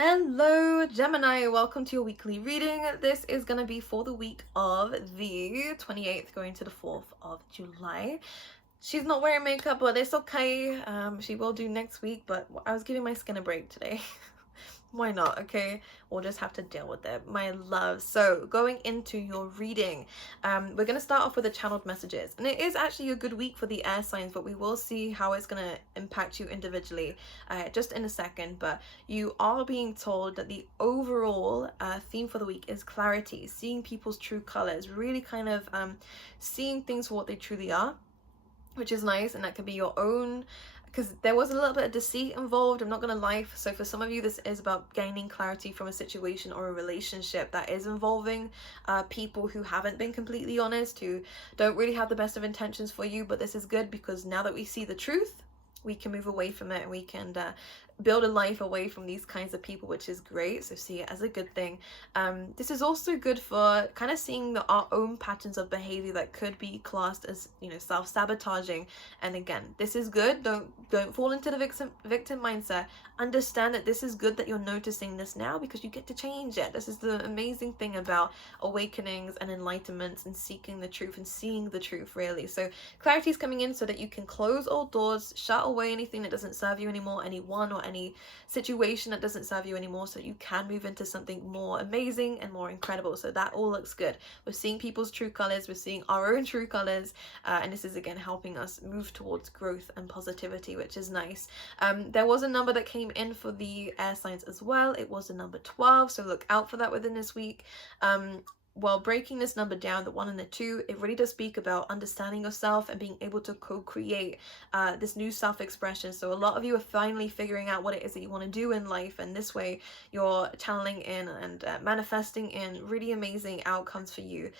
Hello, Gemini. Welcome to your weekly reading. This is going to be for the week of the 28th going to the 4th of July. She's not wearing makeup, but it's okay. She will do next week, but I was giving my skin a break today. Why not? Okay, we'll just have to deal with it, my love. So going into your reading, we're going to start off with the channeled messages, and it is actually a good week for the air signs, but we will see how it's going to impact you individually just in a second. But you are being told that the overall theme for the week is clarity, seeing people's true colors, really kind of seeing things for what they truly are, which is nice. And that can be your own, because there was a little bit of deceit involved, I'm not gonna lie. So for some of you, this is about gaining clarity from a situation or a relationship that is involving people who haven't been completely honest, who don't really have the best of intentions for you. But this is good because now that we see the truth, we can move away from it, and we can build a life away from these kinds of people, which is great. So see it as a good thing. This is also good for kind of seeing our own patterns of behavior that could be classed as, you know, self-sabotaging. And again, this is good. Don't fall into the victim mindset. Understand that this is good that you're noticing this now, because you get to change it. This is the amazing thing about awakenings and enlightenments and seeking the truth and seeing the truth, really. So clarity is coming in so that you can close all doors, shut away anything that doesn't serve you anymore, anyone or any situation that doesn't serve you anymore, so you can move into something more amazing and more incredible. So that all looks good. We're seeing people's true colors, we're seeing our own true colors, and this is again helping us move towards growth and positivity, which is nice. There was a number that came in for the air signs as well. It was the number 12, so look out for that within this week. While breaking this number down, the 1 and the 2, it really does speak about understanding yourself and being able to co-create this new self-expression. So a lot of you are finally figuring out what it is that you want to do in life, and this way you're channeling in and manifesting in really amazing outcomes for you.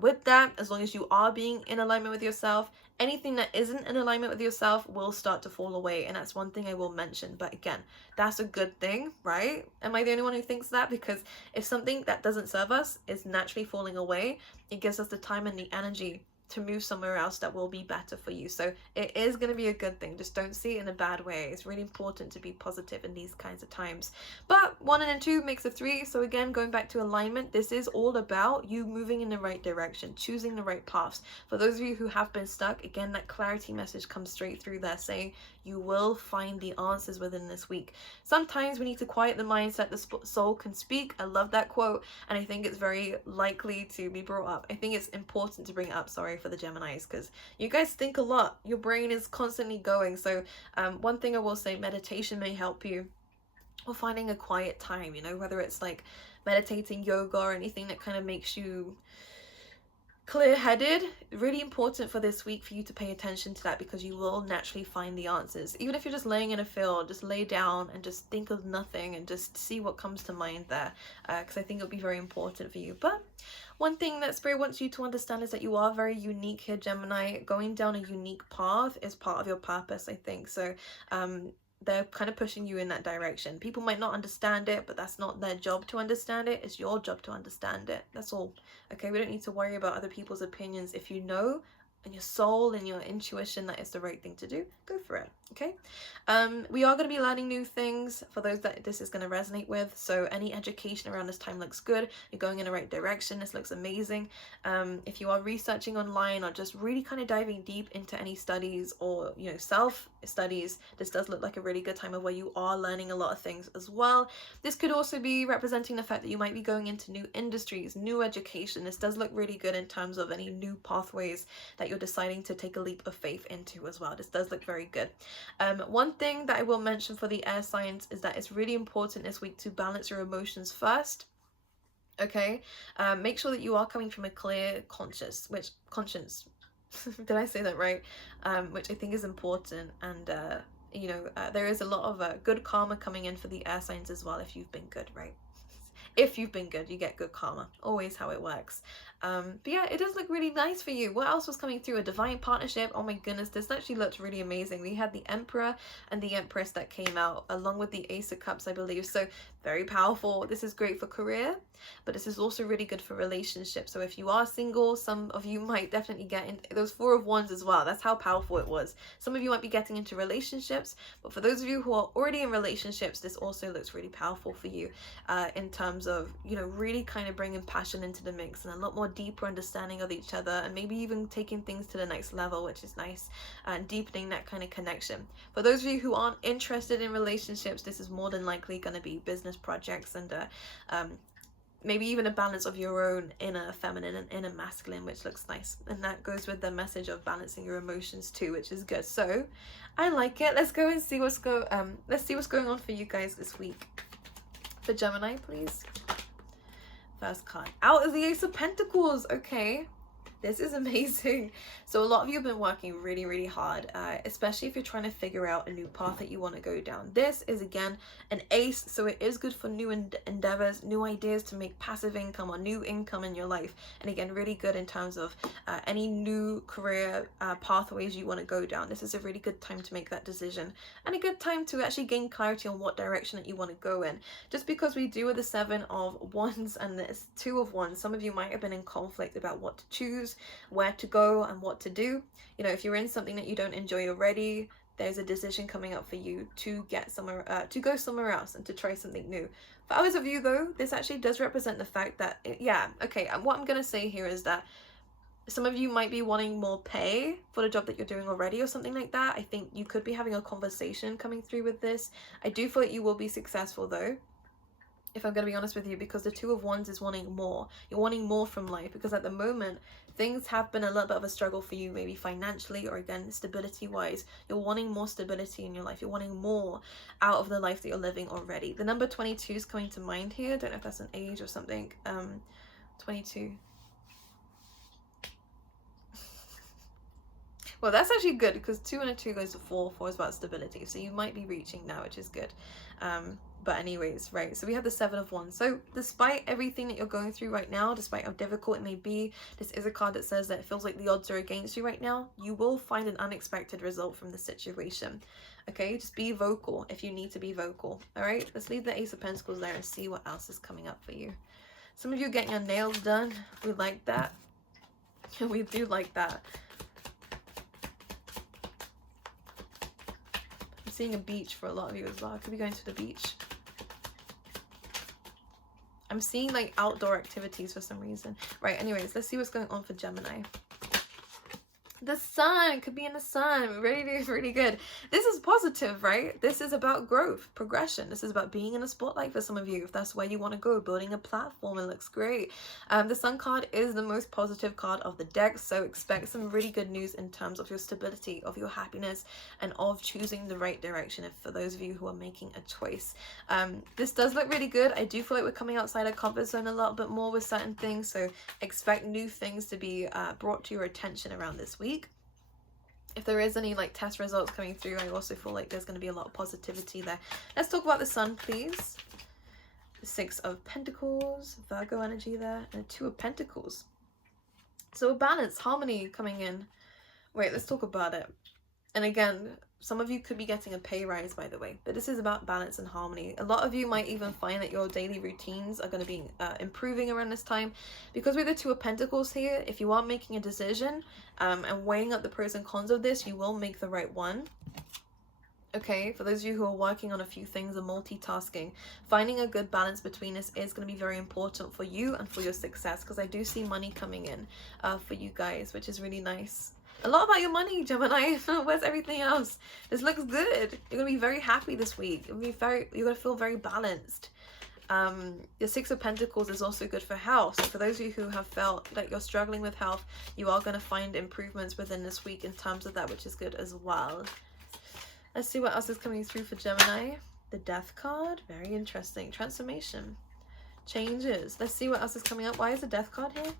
With that, as long as you are being in alignment with yourself, anything that isn't in alignment with yourself will start to fall away, and that's one thing I will mention. But again, that's a good thing, right? Am I the only one who thinks that? Because if something that doesn't serve us is naturally falling away, it gives us the time and the energy to move somewhere else that will be better for you. So it is going to be a good thing. Just don't see it in a bad way. It's really important to be positive in these kinds of times. But 1 and 2 makes a 3. So again, going back to alignment, this is all about you moving in the right direction, choosing the right paths. For those of you who have been stuck, again, that clarity message comes straight through there, saying you will find the answers within this week. Sometimes we need to quiet the mind so that the soul can speak. I love that quote, and I think it's very likely to be brought up. I think it's important to bring it up, sorry, for the Geminis, because you guys think a lot. Your brain is constantly going. So one thing I will say, meditation may help you, or finding a quiet time, you know, whether it's like meditating, yoga, or anything that kind of makes you clear-headed. Really important for this week for you to pay attention to that, because you will naturally find the answers. Even if you're just laying in a field, just lay down and just think of nothing and just see what comes to mind there, because I think it'll be very important for you. But one thing that Spirit wants you to understand is that you are very unique here, Gemini. Going down a unique path is part of your purpose, I think. So they're kind of pushing you in that direction. People might not understand it, but that's not their job to understand it. It's your job to understand it. That's all. Okay, we don't need to worry about other people's opinions. If you know and your soul and your intuition that is the right thing to do, go for it. Okay, we are going to be learning new things for those that this is going to resonate with. So any education around this time looks good. You're going in the right direction. This looks amazing. If you are researching online or just really kind of diving deep into any studies or, you know, self studies, this does look like a really good time of where you are learning a lot of things as well. This could also be representing the fact that you might be going into new industries, new education. This does look really good in terms of any new pathways that you're deciding to take a leap of faith into as well. This does look very good. One thing that I will mention for the air signs is that it's really important this week to balance your emotions first. Okay, make sure that you are coming from a clear conscience, did I say that right? Which I think is important. And you know, there is a lot of good karma coming in for the air signs as well if you've been good, right? If you've been good, you get good karma. Always how it works. But yeah, it does look really nice for you. What else was coming through? A divine partnership. Oh my goodness, this actually looked really amazing. We had the Emperor and the Empress that came out, along with the Ace of Cups, I believe. So very powerful. This is great for career, but this is also really good for relationships. So if you are single, some of you might definitely get in those Four of Wands as well. That's how powerful it was. Some of you might be getting into relationships, but for those of you who are already in relationships, this also looks really powerful for you, in terms of, you know, really kind of bringing passion into the mix and a lot more deeper understanding of each other, and maybe even taking things to the next level, which is nice, and deepening that kind of connection. For those of you who aren't interested in relationships, this is more than likely going to be business projects and maybe even a balance of your own inner feminine and inner masculine, which looks nice. And that goes with the message of balancing your emotions too, which is good. So I like it. Let's go and see what's going on for you guys this week. For Gemini, please. First card out is the Ace of Pentacles. Okay, this is amazing. So a lot of you have been working really, really hard, especially if you're trying to figure out a new path that you want to go down. This is, again, an ace, so it is good for new endeavors, new ideas to make passive income or new income in your life. And again, really good in terms of any new career pathways you want to go down. This is a really good time to make that decision, and a good time to actually gain clarity on what direction that you want to go in. Just because we do with the Seven of Wands and this Two of Wands, some of you might have been in conflict about what to choose, where to go, and what to do. You know, if you're in something that you don't enjoy already, there's a decision coming up for you to get somewhere, to go somewhere else and to try something new. For others of you though, this actually does represent the fact that, what I'm gonna say here is that some of you might be wanting more pay for the job that you're doing already or something like that. I think you could be having a conversation coming through with this. I do feel that you will be successful though, if I'm going to be honest with you, because the Two of Wands is wanting more. You're wanting more from life, because at the moment things have been a little bit of a struggle for you, maybe financially or again stability wise. You're wanting more stability in your life. You're wanting more out of the life that you're living already. The number 22 is coming to mind here. I don't know if that's an age or something. 22. Well, that's actually good, because 2 and a 2 goes to 4. 4 is about stability, so you might be reaching now, which is good. But anyways, right, so we have the Seven of Wands. So despite everything that you're going through right now, despite how difficult it may be, this is a card that says that it feels like the odds are against you right now. You will find an unexpected result from the situation. Okay, just be vocal if you need to be vocal. All right, let's leave the Ace of Pentacles there and see what else is coming up for you. Some of you are getting your nails done. We like that. We do like that. I'm seeing a beach for a lot of you as well. I could be going to the beach. I'm seeing like outdoor activities for some reason. Right, anyways, let's see what's going on for Gemini. The sun, could be in the sun, really good. This is positive, right? This is about growth, progression. This is about being in a spotlight for some of you, if that's where you want to go, building a platform. It looks great. The sun card is the most positive card of the deck, so expect some really good news in terms of your stability, of your happiness, and of choosing the right direction, if for those of you who are making a choice. This does look really good. I do feel like we're coming outside our comfort zone a little bit more with certain things, so expect new things to be brought to your attention around this week. If there is any like test results coming through, I also feel like there's going to be a lot of positivity there. Let's talk about the sun, please. The Six of Pentacles, Virgo energy there, and the Two of Pentacles. So a balance, harmony coming in. Wait, let's talk about it. And again, some of you could be getting a pay rise, by the way, but this is about balance and harmony. A lot of you might even find that your daily routines are going to be improving around this time, because with the Two of Pentacles here, if you are making a decision and weighing up the pros and cons of this, you will make the right one. Okay, for those of you who are working on a few things and multitasking, finding a good balance between this is going to be very important for you and for your success, because I do see money coming in for you guys, which is really nice. A lot about your money, Gemini. Where's everything else? This looks good. You're gonna be very happy this week. You're gonna feel very balanced. The Six of Pentacles is also good for health. So for those of you who have felt like you're struggling with health, you are gonna find improvements within this week in terms of that, which is good as well. Let's see what else is coming through for Gemini. The Death card, very interesting. Transformation, changes. Let's see what else is coming up. Why is the Death card here?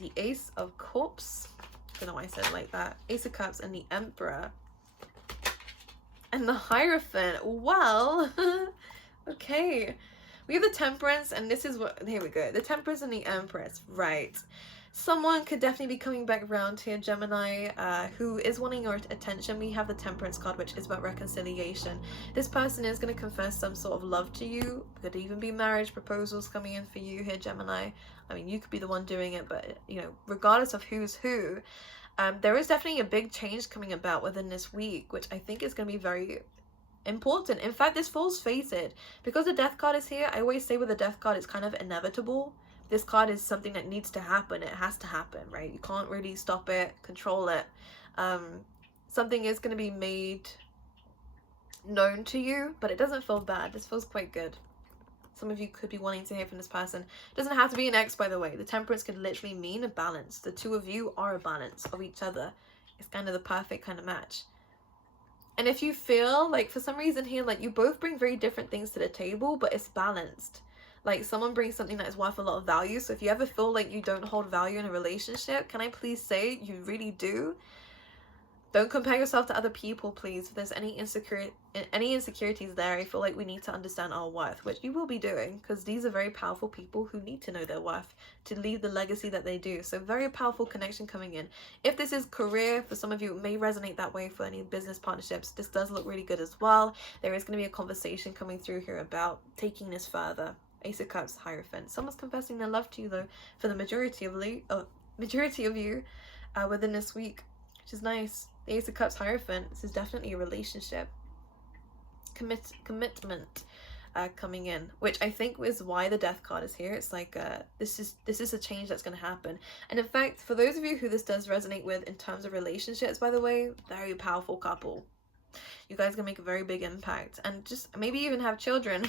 The Ace of Cups. I don't know why I said it like that. Ace of Cups and the Emperor. And the Hierophant. Well, okay. We have the Temperance, and this is what, here we go. The Temperance and the Empress, right. Someone could definitely be coming back around here, Gemini, who is wanting your attention. We have the Temperance card, which is about reconciliation. This person is going to confess some sort of love to you. Could even be marriage proposals coming in for you here, Gemini. I mean, you could be the one doing it, but, you know, regardless of who's who, there is definitely a big change coming about within this week, which I think is going to be very important. In fact, this falls fated. Because the Death card is here, I always say with the Death card, it's kind of inevitable. This card is something that needs to happen. It has to happen, right? You can't really stop it, control it. Something is going to be made known to you, but it doesn't feel bad. This feels quite good. Some of you could be wanting to hear from this person. It doesn't have to be an ex, by the way. The Temperance could literally mean a balance. The two of you are a balance of each other. It's kind of the perfect kind of match. And if you feel like for some reason here, like you both bring very different things to the table, but it's balanced. Like someone brings something that is worth a lot of value. So if you ever feel like you don't hold value in a relationship, can I please say you really do? Don't compare yourself to other people, please. If there's any insecurities there, I feel like we need to understand our worth, which you will be doing, because these are very powerful people who need to know their worth to leave the legacy that they do. So very powerful connection coming in. If this is career, for some of you, it may resonate that way for any business partnerships. This does look really good as well. There is going to be a conversation coming through here about taking this further. Ace of Cups, Hierophant. Someone's confessing their love to you, though, for the majority of you within this week, which is nice. The Ace of Cups, Hierophant. This is definitely a relationship. Commitment coming in, which I think is why the Death card is here. It's like this is a change that's going to happen. And in fact, for those of you who this does resonate with in terms of relationships, by the way, very powerful couple. You guys can make a very big impact, and just maybe even have children.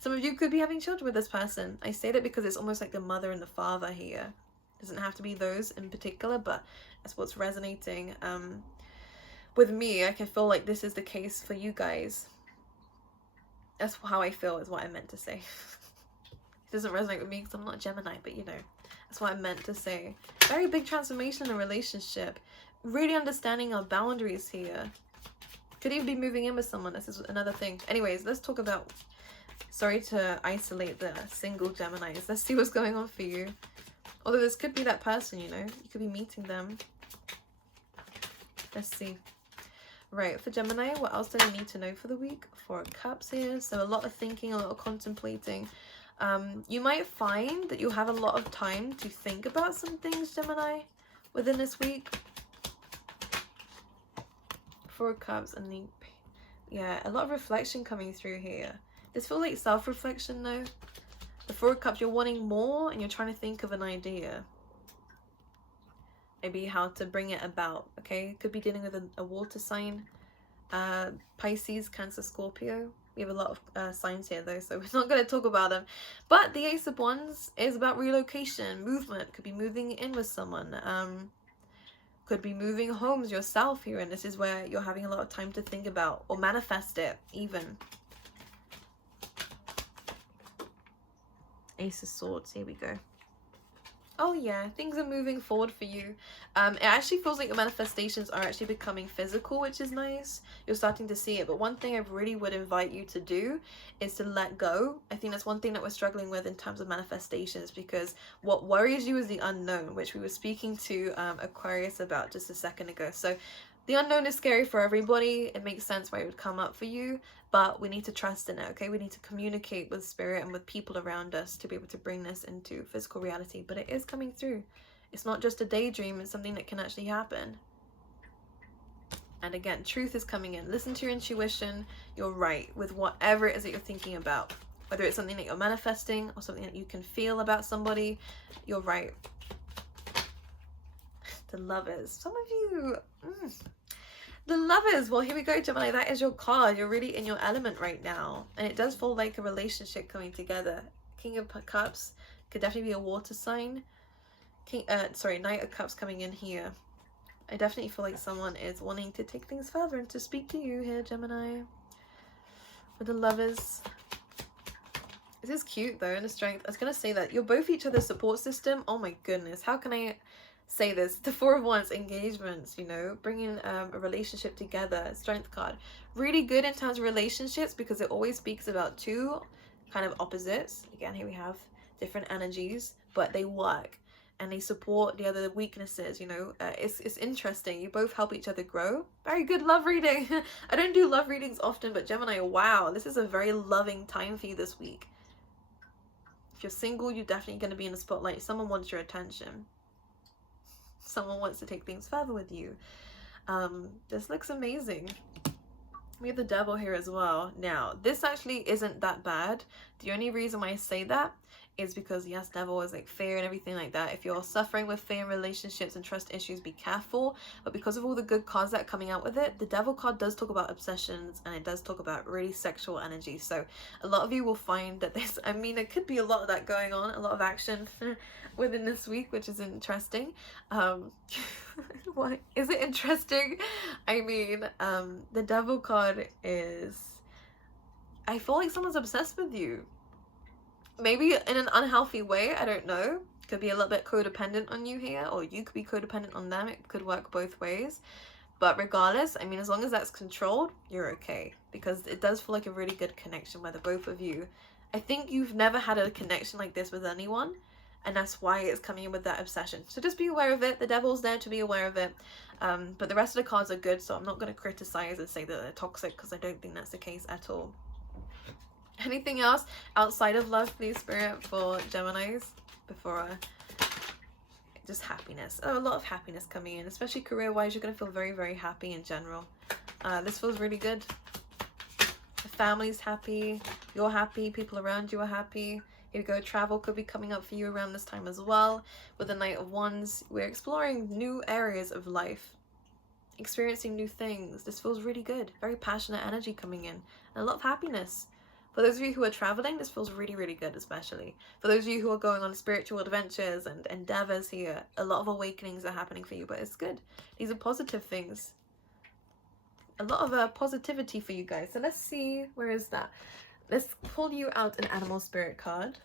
Some of you could be having children with this person. I say that because it's almost like the mother and the father here. Doesn't have to be those in particular, but that's what's resonating with me. I can feel like this is the case for you guys. That's how I feel, is what I meant to say. It doesn't resonate with me because I'm not a Gemini, but you know, that's what I meant to say. Very big transformation in a relationship. Really understanding our boundaries here. Could even be moving in with someone. This is another thing. Anyways, let's talk about, sorry to isolate the single Geminis. Let's see what's going on for you. Although this could be that person, you know. You could be meeting them. Let's see. Right, for Gemini, what else do I need to know for the week? Four of Cups here. So a lot of thinking, a lot of contemplating. You might find that you have a lot of time to think about some things, Gemini, within this week. Four of Cups and the, yeah, a lot of reflection coming through here. This feels like self-reflection though. The Four of Cups, you're wanting more and you're trying to think of an idea. Maybe how to bring it about, okay? Could be dealing with a water sign. Pisces, Cancer, Scorpio. We have a lot of signs here though, so we're not going to talk about them. But the Ace of Wands is about relocation, movement. Could be moving in with someone. Could be moving homes yourself here, and this is where you're having a lot of time to think about or manifest it even. Ace of Swords, here we go. Oh yeah, things are moving forward for you. It actually feels like your manifestations are actually becoming physical, which is nice. You're starting to see it. But one thing I really would invite you to do is to let go. I think that's one thing that we're struggling with in terms of manifestations, because what worries you is the unknown, which we were speaking to Aquarius about just a second ago. So the unknown is scary for everybody. It makes sense why it would come up for you, but we need to trust in it, okay? We need to communicate with spirit and with people around us to be able to bring this into physical reality. But it is coming through. It's not just a daydream. It's something that can actually happen. And again, truth is coming in. Listen to your intuition. You're right with whatever it is that you're thinking about. Whether it's something that you're manifesting or something that you can feel about somebody, you're right. The Lovers. Some of you... The Lovers. Well, here we go, Gemini. That is your card. You're really in your element right now. And it does feel like a relationship coming together. King of Cups could definitely be a water sign. Knight of Cups coming in here. I definitely feel like someone is wanting to take things further and to speak to you here, Gemini. With the Lovers. This is cute though, and the Strength. I was going to say that you're both each other's support system. Oh my goodness. How can I say this? The Four of Wands, engagements, you know, bringing a relationship together. Strength card. Really good in terms of relationships, because it always speaks about two kind of opposites. Again, here we have different energies, but they work and they support the other weaknesses, you know. It's interesting. You both help each other grow. Very good love reading. I don't do love readings often, but Gemini, wow, this is a very loving time for you this week. If you're single, you're definitely going to be in the spotlight. Someone wants your attention. Someone wants to take things further with you. This looks amazing. We have the devil here as well. Now, this actually isn't that bad. The only reason why I say that is because, yes, devil is like fear and everything like that. If you're suffering with fear in relationships and trust issues, be careful. But because of all the good cards that are coming out with it, the devil card does talk about obsessions, and it does talk about really sexual energy. So a lot of you will find that this, I mean, it could be a lot of that going on, a lot of action within this week, which is interesting. What is it interesting? I mean, the devil card is, I feel like someone's obsessed with you. Maybe in an unhealthy way, I don't know. Could be a little bit codependent on you here, or you could be codependent on them. It could work both ways. But regardless, I mean, as long as that's controlled, you're okay. Because it does feel like a really good connection with the both of you. I think you've never had a connection like this with anyone, and that's why it's coming in with that obsession. So just be aware of it. The devil's there to be aware of it. But the rest of the cards are good, so I'm not going to criticize and say that they're toxic, because I don't think that's the case at all. Anything else outside of love, please, Spirit, for Geminis before just happiness? Oh, a lot of happiness coming in, especially career-wise. You're going to feel very, very happy in general. This feels really good. The family's happy. You're happy. People around you are happy. Here we go. Travel could be coming up for you around this time as well. With the Knight of Wands, we're exploring new areas of life, experiencing new things. This feels really good. Very passionate energy coming in, and a lot of happiness. For those of you who are traveling, this feels really, really good, especially. For those of you who are going on spiritual adventures and endeavors here, a lot of awakenings are happening for you, but it's good. These are positive things. A lot of positivity for you guys. So let's see, where is that? Let's pull you out an animal spirit card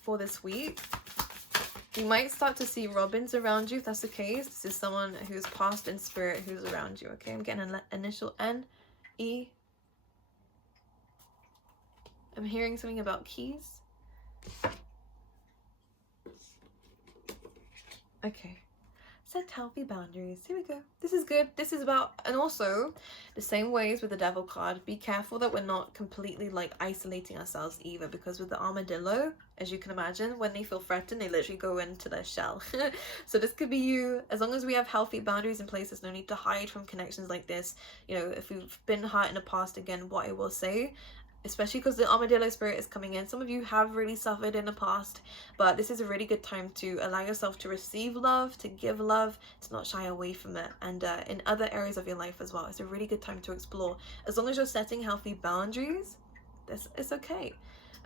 for this week. You might start to see robins around you, if that's the case. This is someone who's passed in spirit who's around you, okay? I'm getting an initial N, E. I'm hearing something about keys. Okay. Set healthy boundaries. Here we go. This is good. This is about, and also the same ways with the devil card, be careful that we're not completely like isolating ourselves either, because with the armadillo, as you can imagine, when they feel threatened, they literally go into their shell. So this could be you. As long as we have healthy boundaries in place, there's no need to hide from connections like this. You know, if we've been hurt in the past, again, what I will say, especially because the armadillo spirit is coming in, some of you have really suffered in the past, but this is a really good time to allow yourself to receive love, to give love, to not shy away from it. And in other areas of your life as well, it's a really good time to explore. As long as you're setting healthy boundaries, it's okay.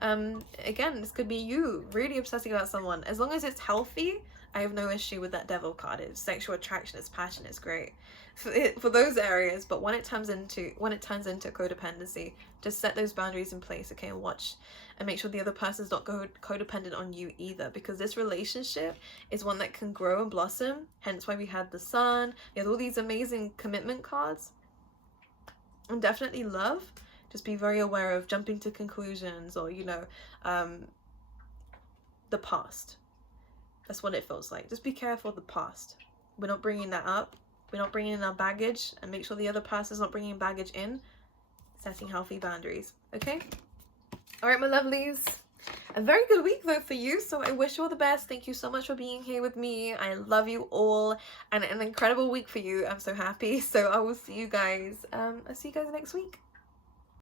Again, this could be you really obsessing about someone. As long as it's healthy, I have no issue with that devil card. It's sexual attraction, it's passion, it's great for those areas. But when it turns into codependency, just set those boundaries in place, okay, and watch and make sure the other person's not codependent on you either, because this relationship is one that can grow and blossom. Hence why we had the Sun. We had all these amazing commitment cards, and definitely love. Just be very aware of jumping to conclusions, or you know, the past. That's what it feels like. Just be careful of the past. We're not bringing that up. We're not bringing in our baggage, and make sure the other person's not bringing baggage in. Setting healthy boundaries. Okay? All right, my lovelies. A very good week, though, for you. So I wish you all the best. Thank you so much for being here with me. I love you all. And an incredible week for you. I'm so happy. So I will see you guys. I'll see you guys next week.